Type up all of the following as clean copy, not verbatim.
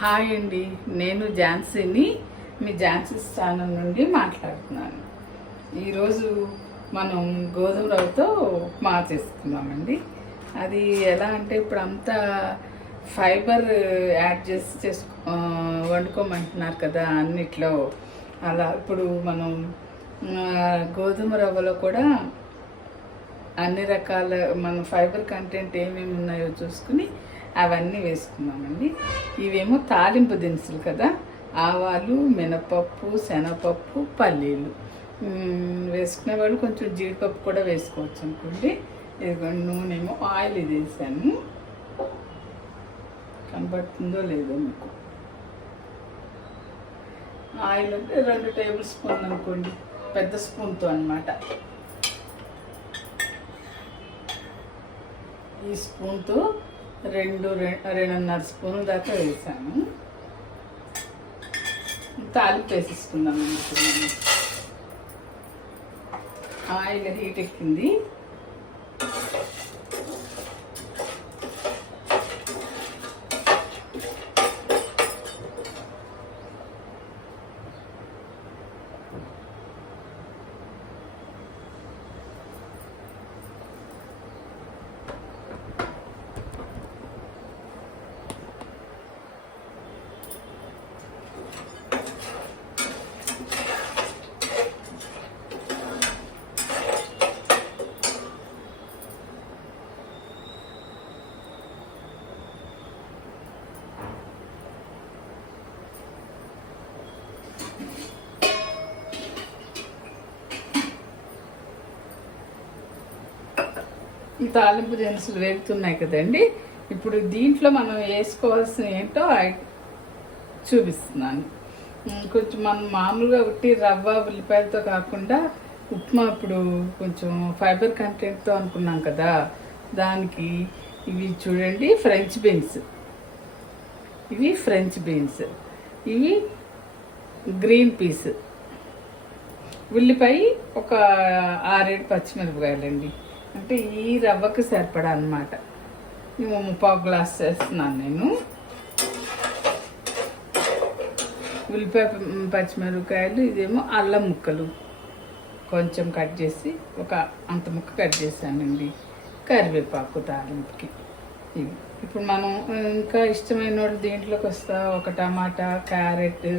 Hi అండి, నేను ఝాన్సీని, మీ Jhansi channel నుండి మాట్లాడుతున్నాను. ఈరోజు మనం గోధుమ రవ్వతో ఉప్మా చేసుకుందామండి. అది ఎలా అంటే ఇప్పుడు అంతా ఫైబర్ యాడ్ చేసి వండుకోమంటున్నారు కదా అన్నిట్లో. అలా ఇప్పుడు మనం గోధుమ రవ్వలో కూడా అన్ని రకాల మన ఫైబర్ కంటెంట్ ఏమేమి ఉన్నాయో చూసుకుని అవన్నీ వేసుకున్నామండి. ఇవేమో తాలింపు దినుసులు కదా, ఆవాలు, మినపప్పు, శనగపప్పు, పల్లీలు వేసుకునే వాళ్ళు కొంచెం జీడిపప్పు కూడా వేసుకోవచ్చు అనుకోండి. ఇదిగోండి నూనెమో ఆయిల్ ఇది వేసాను, కనబడుతుందో లేదో మీకు. ఆయిల్ అంటే 2 టేబుల్ స్పూన్ అనుకోండి, పెద్ద స్పూన్తో అన్నమాట. ఈ స్పూన్తో 2.5 స్పూన్ల దాకా వేసాను. తాలింపు వేసేసుకుందాం. ఆయిల్ హీట్ ఎక్కింది. ఈ తాలింపు దినుసులు వేగుతున్నాయి కదండి. ఇప్పుడు దీంట్లో మనం వేసుకోవాల్సిన ఏంటో చూపిస్తున్నాను. కొంచెం మనం మామూలుగా ఉట్టి రవ్వ ఉల్లిపాయలతో కాకుండా ఉప్మా ఇప్పుడు కొంచెం ఫైబర్ కంటెంట్తో అనుకున్నాం కదా, దానికి ఇవి చూడండి ఫ్రెంచ్ బీన్స్, ఇవి ఫ్రెంచ్ బీన్స్, ఇవి గ్రీన్ పీస్, ఉల్లిపాయ ఒక 6-7 పచ్చిమిరపకాయలండి. అంటే ఈ రవ్వకి సరిపడా అన్నమాట. 3/4 గ్లాస్ చేస్తున్నాను నేను. ఉల్లిపాయ, పచ్చిమిరపకాయలు, ఇదేమో అల్లం ముక్కలు కొంచెం కట్ చేసి ఒక అంత ముక్క కట్ చేశానండి. కరివేపాకు తాలింపుకి ఇవి. ఇప్పుడు మనం ఇంకా ఇష్టమైన వాళ్ళు దీంట్లోకి వస్తా ఒక టమాటా, క్యారెట్,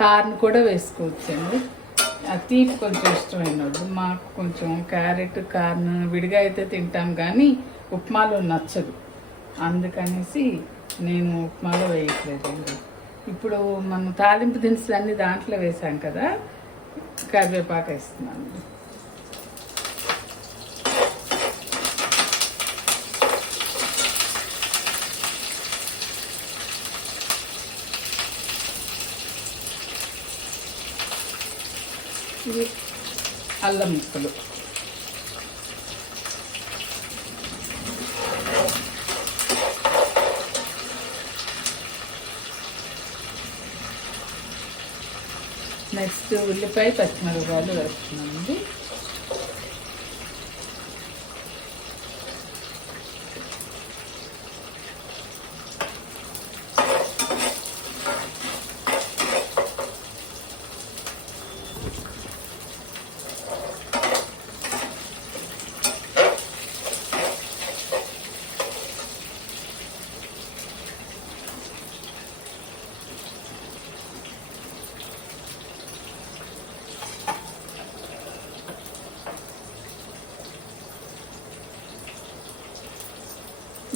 కార్న్ కూడా వేసుకోవచ్చండి. తీపి కొంచెం ఇష్టమైన వాళ్ళు. మాకు కొంచెం క్యారెట్, కార్న్ విడిగా అయితే తింటాం కానీ ఉప్మాలో నచ్చదు, అందుకనేసి నేను ఉప్మాలో వేయట్లేదండి. ఇప్పుడు మనం తాలింపు దినుసులు అన్నీ దాంట్లో వేసాం కదా, కరివేపాకు వేస్తున్నాను. ఇది అల్లం ముక్కలు, నెక్స్ట్ ఉల్లిపాయ, పచ్చిమిరపకాయలు వేస్తున్నామండి.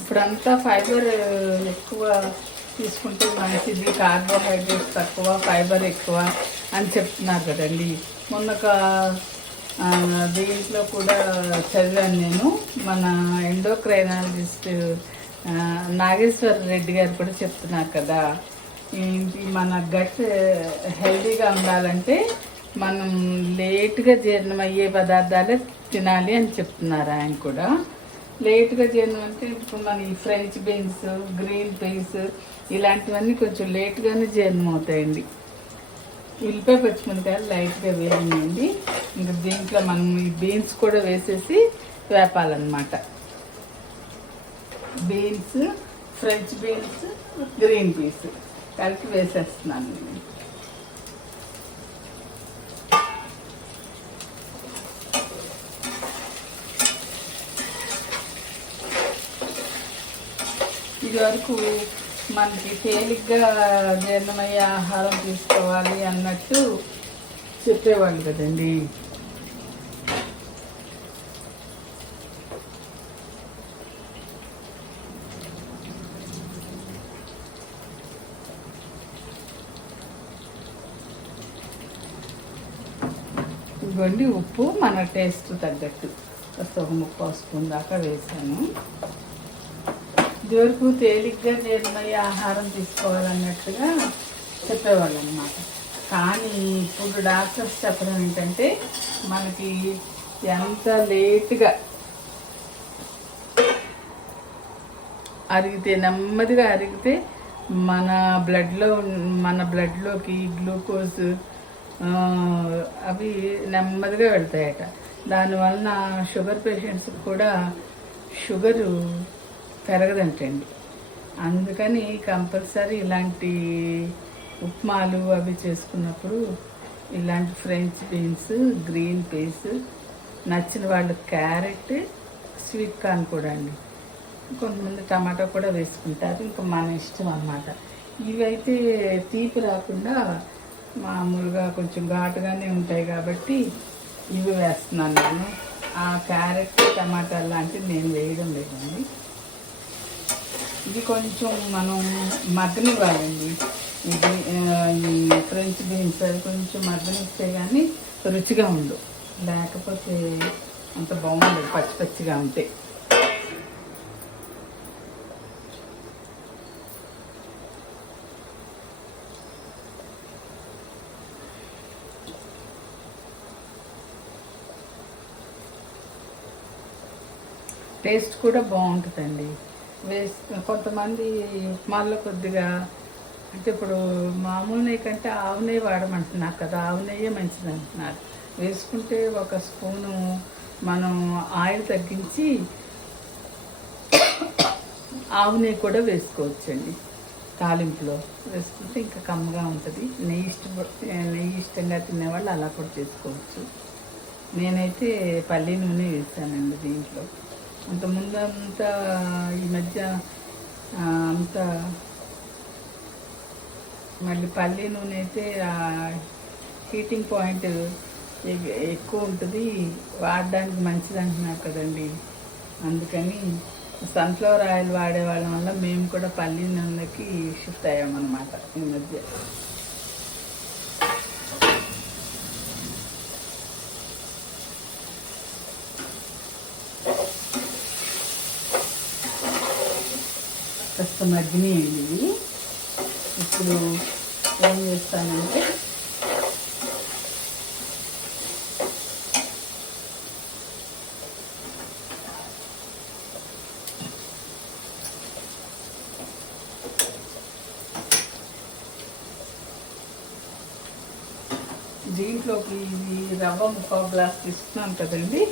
ఇప్పుడంతా ఫైబర్ ఎక్కువ తీసుకుంటే మంచిది, కార్బోహైడ్రేట్స్ తక్కువ, ఫైబర్ ఎక్కువ అని చెప్తున్నారు కదండి. మొన్న దీంట్లో కూడా చదివాను నేను. మన ఎండోక్రైనాలజిస్ట్ నాగేశ్వర రెడ్డి గారు కూడా చెప్తున్నారు కదా, మన గట్ హెల్తీగా ఉండాలంటే మనం లేట్గా జీర్ణమయ్యే పదార్థాలే తినాలి అని చెప్తున్నారు ఆయన కూడా. లేట్గా జీర్ణం అంటే ఇప్పుడు మన ఈ ఫ్రెంచ్ బీన్స్, గ్రీన్ పీస్ ఇలాంటివన్నీ కొంచెం లేట్గానే జీర్ణం అవుతాయండి. ఉల్లిపాయ, పచ్చిమిరపకాయలు లైట్గా వేయండి. ఇంకా దీంట్లో మనం ఈ బీన్స్ కూడా వేసేసి వేపాలన్నమాట. Beans, French beans, green peas కలిపి వేసేస్తున్నాను నేను. ఇది వరకు మనకి తేలిగ్గా జీర్ణమయ్యే ఆహారం తీసుకోవాలి అన్నట్టు చెప్పేవాళ్ళు కదండి. ఇవ్వండి, ఉప్పు మన టేస్ట్ తగ్గట్టు ఒక ముక్క స్పూన్ దాకా వేసాను. ఇదివరకు తేలిగ్గా జీర్ణమయ్యే ఆహారం తీసుకోవాలన్నట్టుగా చెప్పేవాళ్ళు అన్నమాట. కానీ ఇప్పుడు డాక్టర్స్ చెప్పడం ఏంటంటే మనకి ఎంత లేట్గా అరిగితే, నెమ్మదిగా అరిగితే మన బ్లడ్లోకి గ్లూకోజ్ అవి నెమ్మదిగా వెళ్తాయట. దానివలన షుగర్ పేషెంట్స్కి కూడా షుగరు పెరగదంటండి. అందుకని కంపల్సరీ ఇలాంటి ఉప్మాలు అవి చేసుకున్నప్పుడు ఇలాంటి ఫ్రెంచ్ బీన్స్, గ్రీన్ పీస్, నచ్చిన వాళ్ళు క్యారెట్, స్వీట్ కార్న్ కూడా అండి, కొంతమంది టమాటా కూడా వేసుకుంటారు. ఇంకా మన ఇష్టం అన్నమాట. ఇవైతే తీపి రాకుండా మామూలుగా కొంచెం ఘాటుగానే ఉంటాయి కాబట్టి ఇవి వేస్తున్నాను నేను. ఆ క్యారెట్, టమాటా లాంటివి నేను వేయడం లేదండి. ఇది కొంచెం మనం మగ్గనివ్వాలండి. ఇది ఫ్రెంచ్ బీన్స్ అది కొంచెం మగ్గనిస్తే కానీ రుచిగా ఉండు, లేకపోతే అంత బాగుండదు పచ్చి పచ్చిగా ఉంటే. టేస్ట్ కూడా బాగుంటుందండి. కొంతమంది ఉప్మాల్లో కొద్దిగా అంటే ఇప్పుడు మామూలు నెయ్యి కంటే ఆవు నెయ్యి వాడమంటున్నారు కదా, ఆవు నెయ్యే మంచిది అంటున్నారు. వేసుకుంటే ఒక స్పూను మనం ఆయిల్ తగ్గించి ఆవు నెయ్యి కూడా వేసుకోవచ్చండి. తాలింపులో వేసుకుంటే ఇంకా కమ్మగా ఉంటుంది. నెయ్యి ఇష్టంగా తినేవాళ్ళు అలా కూడా చేసుకోవచ్చు. నేనైతే పల్లి నూనె వేసానండి దీంట్లో. అంతకుముందు అంతా ఈ మధ్య అంతా మళ్ళీ పల్లి నూనె అయితే హీటింగ్ పాయింట్ ఎక్కువ ఉంటుంది, వాడడానికి మంచిది అంటున్నారు కదండి. అందుకని సన్ఫ్లవర్ ఆయిల్ వాడేవాళ్ళ వల్ల మేము కూడా పల్లి నూనెకి షిఫ్ట్ అయ్యామన్నమాట ఈ మధ్య. కాస్త మగ్గినాయండి ఇవి. ఇప్పుడు ఏం చేస్తానంటే దీంట్లోకి ఇది రవ్వ 3/4 గ్లాస్ తీసుకున్నాను కదండి.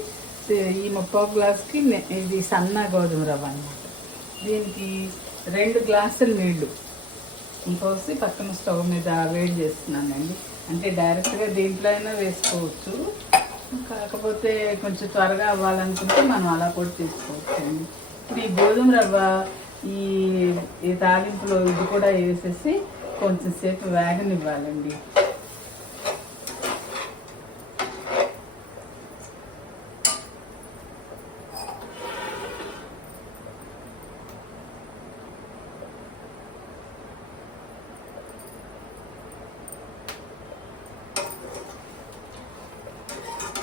ఈ 3/4 గ్లాస్కి ఇది సన్న గోధుమ రవ్వ అన్నమాట. దీనికి 2 గ్లాసులు నీళ్ళు పోసి పక్కన స్టవ్ మీద వేడి చేస్తున్నానండి. అంటే డైరెక్ట్గా దీంట్లో అయినా వేసుకోవచ్చు, కాకపోతే కొంచెం త్వరగా అవ్వాలనుకుంటే మనం అలా కూడా తీసుకోవచ్చు అండి. ఇప్పుడు ఈ గోధుమ రవ్వ ఈ తాలింపులో ఇది కూడా వేసేసి కొంచెం సేపు వేగనివ్వాలండి.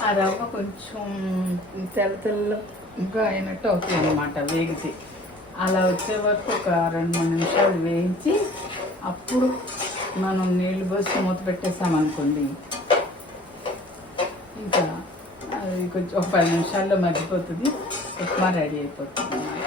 ఆ రవ్వ కొంచెం తెల్లగా అయినట్టు అవుతుంది అన్నమాట వేగితే. అలా వచ్చే వరకు ఒక 2-3 నిమిషాలు వేయించి అప్పుడు మనం నీళ్ళు పోసి మూత పెట్టేసామనుకోండి, ఇంకా అది కొంచెం ఒక 10 నిమిషాల్లో మగ్గిపోతుంది, ఉప్మా రెడీ అయిపోతుంది అన్నమాట.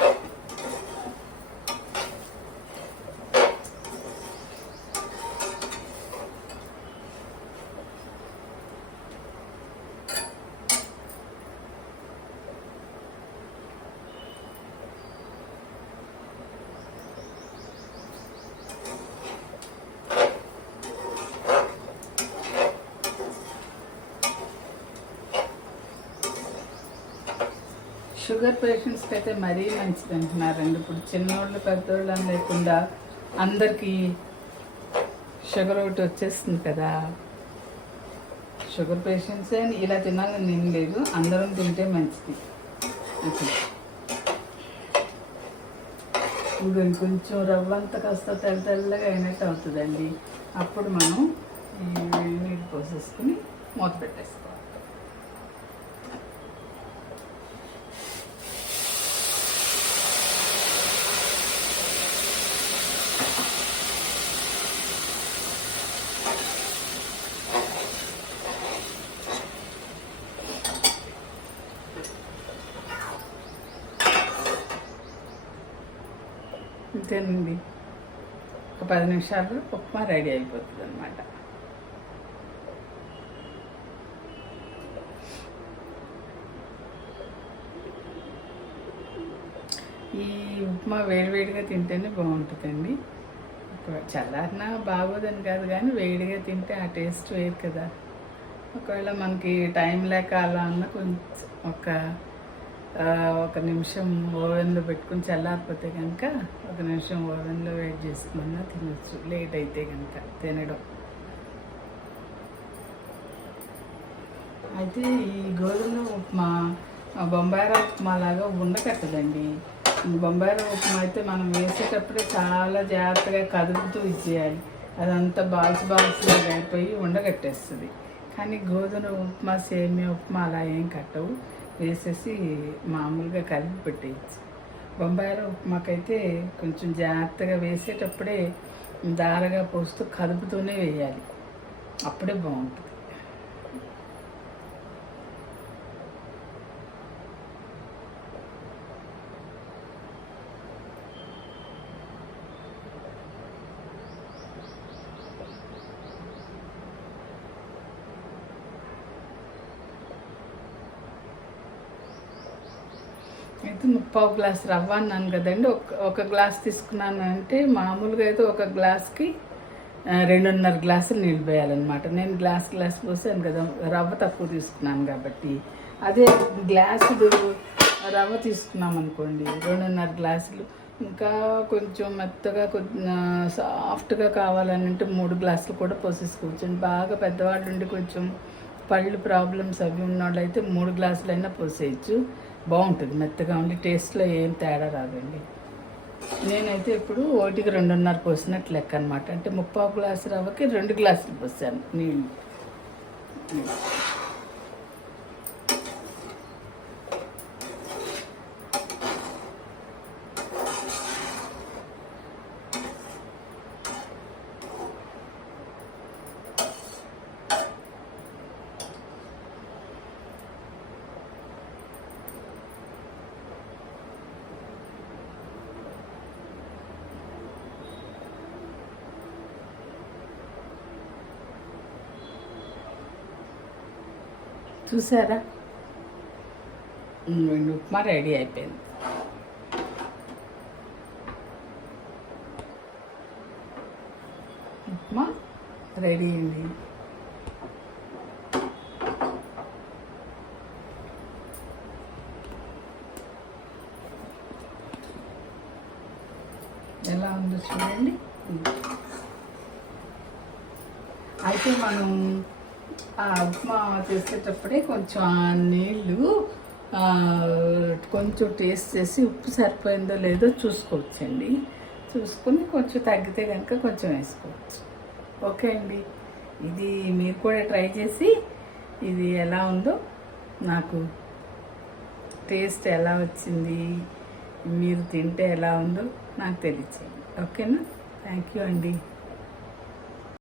షుగర్ పేషెంట్స్కి అయితే మరీ మంచిది అంటున్నారండి. ఇప్పుడు చిన్నోళ్ళు పెద్దోళ్ళు అని లేకుండా అందరికీ షుగర్ ఒకటి వచ్చేస్తుంది కదా. షుగర్ పేషెంట్స్ అని ఇలా తినాలని నేను లేదు, అందరం తింటే మంచిది. ఇప్పుడు కొంచెం రవ్వ అంతా కాస్త తెల్లగా అయినట్టు అవుతుందండి. అప్పుడు మనం ఈ నీళ్ళు పోసేసుకుని మూత పెట్టేసుకోవాలి. అంతేనండి, ఒక 10 నిమిషాల్లో ఉప్మా రెడీ అయిపోతుంది అన్నమాట. ఈ ఉప్మా వేడివేడిగా తింటేనే బాగుంటుందండి. చల్లారినా బాగోదని కాదు, కానీ వేడిగా తింటే ఆ టేస్ట్ వేరు కదా. ఒకవేళ మనకి టైం లేక అలా అన్న కొంచెం ఒక నిమిషం ఓవెన్లో పెట్టుకుని చల్లారిపోతే కనుక ఒక నిమిషం ఓవెన్లో వెయిట్ చేసుకున్నా తినచ్చు, లేట్ అయితే కనుక తినడం. అయితే ఈ గోధుమ ఉప్మా బొంబాయి ఉప్మా లాగా ఉండకట్టదండి. బొంబాయి ఉప్మా అయితే మనం వేసేటప్పుడే చాలా జాగ్రత్తగా కదుపుతూ ఇచ్చేయాలి, అదంతా బాల్స్ లాగా అయిపోయి ఉండగట్టేస్తుంది. కానీ గోధుమ ఉప్మా సేమియా ఉప్మా అలా ఏం కట్టవు, వేసేసి మామూలుగా కలిపి పెట్టేయచ్చు. బొంబాయి ఉప్మాకైతే కొంచెం జాగ్రత్తగా వేసేటప్పుడే దారగా పోస్తూ కదుపుతూనే వేయాలి, అప్పుడే బాగుంటుంది. అయితే 3/4 గ్లాస్ రవ్వ అన్నాను కదండి. ఒక గ్లాస్ తీసుకున్నాను అంటే మామూలుగా అయితే ఒక గ్లాస్కి 2.5 గ్లాసులు నీళ్ళు పోయాలన్నమాట. నేను గ్లాస్ పోసాను కదా, రవ్వ తక్కువ తీసుకున్నాను కాబట్టి. అదే గ్లాసు రవ్వ తీసుకున్నాం అనుకోండి 2.5 గ్లాసులు. ఇంకా కొంచెం మెత్తగా సాఫ్ట్గా కావాలని అంటే 3 గ్లాసులు కూడా పోసేసుకోవచ్చు. బాగా పెద్దవాళ్ళు ఉండి కొంచెం పళ్ళు ప్రాబ్లమ్స్ అవి ఉన్నవాళ్ళు అయితే 3 గ్లాసులైనా పోసేయచ్చు, బాగుంటుంది. మెత్తగా ఉండి టేస్ట్లో ఏం తేడా రాదండి. నేనైతే ఇప్పుడు 1కి 2.5 పోసినట్టు లెక్క అనమాట. అంటే 3/4 గ్లాసు రవ్వకి 2 గ్లాసులు పోసాను నీళ్ళు. చూసారా, ఉప్మా రెడీ అయిపోయింది. ఉప్మా రెడీ అయింది. ఎలా ఉందో చూడండి. అయితే మనం ఆ ఉప్మా చేసేటప్పుడే కొంచెం ఆ నీళ్ళు కొంచెం టేస్ట్ చేసి ఉప్పు సరిపోయిందో లేదో చూసుకోవచ్చండి. చూసుకొని కొంచెం తగ్గితే కనుక కొంచెం వేసుకోవచ్చు. ఓకే అండి, ఇది మీరు కూడా ట్రై చేసి ఇది ఎలా ఉందో నాకు టేస్ట్ ఎలా వచ్చింది, మీరు తింటే ఎలా ఉందో నాకు తెలియచేయండి. ఓకేనా? థ్యాంక్ యూ అండి.